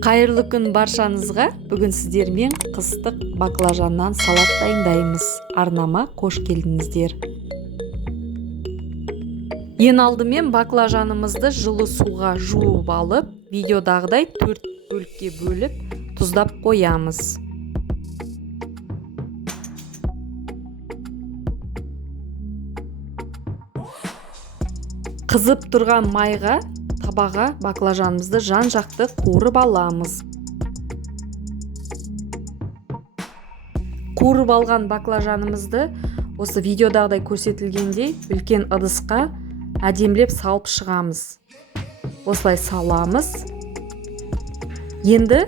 Кайырлы күн баршаңызға. Бүгін сіздермен қыстық баклажаннан салат дайындаймыз. Арнама қош келдіңіздер. Ең алдымен баклажанымызды жылы суға жуып алып, видеодағыдай 4 бөлікке бөліп, тұздап қоямыз. Қызып тұрған майға табаға баклажанымызды жан-жақты қуырып аламыз. Қуырып алған баклажанымызды осы видеодағыдай көрсетілгендей үлкен ыдысқа әдемілеп салып шығамыз. Осылай саламыз. Енді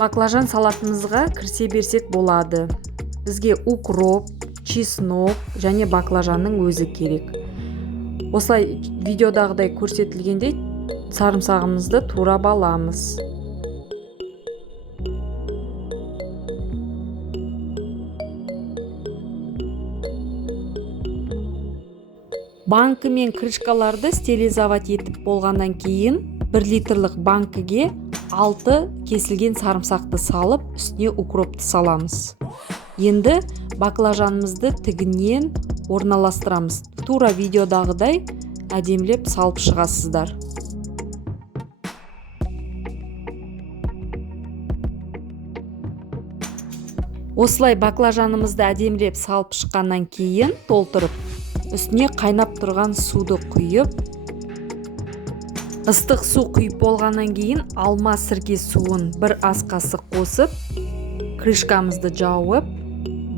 баклажан салатымызға кірісе берсек болады. Бізге укроп, чеснок және баклажанның өзі керек. Осылай видеодағыдай көрсетілгендей сарымсағымызды турап аламыз. Банкі мен крышкаларды стерилизовать етіп болғаннан кейін 1 литрлік банкіге 6 кесілген сарымсақты салып, үстіне укропты саламыз. Енді баклажанымызды тігінен орналастырамыз. Тура видеодағыдай әдемілеп салып шығасыздар. Осылай баклажанымызды әдемілеп салып шыққаннан кейін толтырып, үстіне қайнап тұрған суды құйып, ыстық су құйып болғаннан кейін алма сірке суын 1 ас қасық қосып, крышкамызды жауып,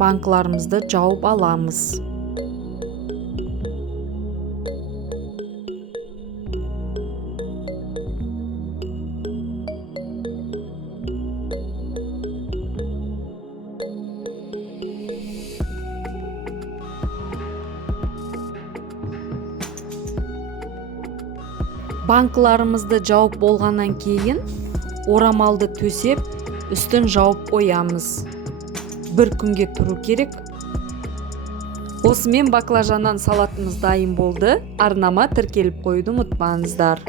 банкыларымызды жауып аламыз. Банкыларымызды жауып болғаннан кейін орамалды төсеп, үстін жауып қоямыз. 1 күнге тұру керек. Осымен баклажаннан салатымыз дайын болды. Арнама тіркеліп қойуды ұмытпаңыздар.